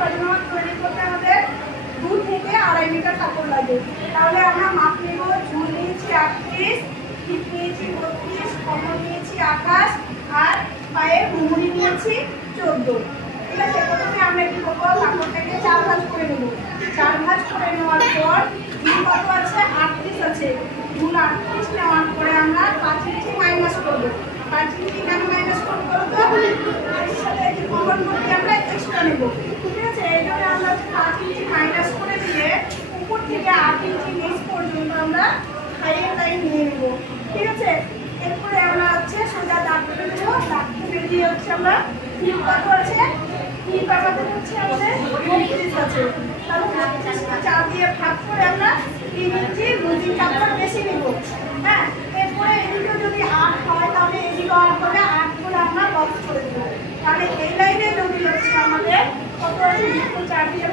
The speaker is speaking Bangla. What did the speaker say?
পাজামা তৈরি করতে আমাদের 2 থেকে 2.5 মিটার কাপড় লাগে। তাহলে আমরা মাপ নেব। ঝুল নিয়েছি 38, হিপ নিয়েছি 32, কমর নিয়েছি 28 আর পায়ের মুহুরি নিয়েছি 14। ঠিক আছে, প্রথমে আমরা কি করবো, কাপড়টাকে 4 ভাঁজ করে নেব। 4 ভাঁজ করে নেওয়ার পর ঝুল কত আছে, 38 আছে। ঝুল 38 নেওয়ার পরে আমরা 5 ইঞ্চি মাইনাস করবো। 5 ইঞ্চি কেন মাইনাস করবো তো, এর সাথে যে কমর পট্টি আমরা এক্সট্রা নেব। ঠিক আছে, এই জন্য আমরা 5 ইঞ্চি মাইনাস করে দিয়ে উপর থেকে 8 ইঞ্চি নিচ পর্যন্ত আমরা হাইয়ের লাইন নিয়ে নেব। ঠিক আছে, এরপরে আমরা হচ্ছে সোজা দাগ কেটে দেবো। দাগ কেটে দিয়ে হচ্ছে আমরা হিপ কত আছে, হিপ আমাদের হচ্ছে আমাদের 32 আছে। তাহলে 4 দিয়ে ভাগ করে আমরা 3 ইঞ্চি মুজির কাপড় বেশি নেব। হ্যাঁ, এরপরে এদিকে যদি 8 হয় তাহলে এদিকে 8 হবে, 8 করে আমরা বক্স করে দেবো। তাহলে এই লাইনে যদি হচ্ছে আমাদের কত আছে, 4 দিয়ে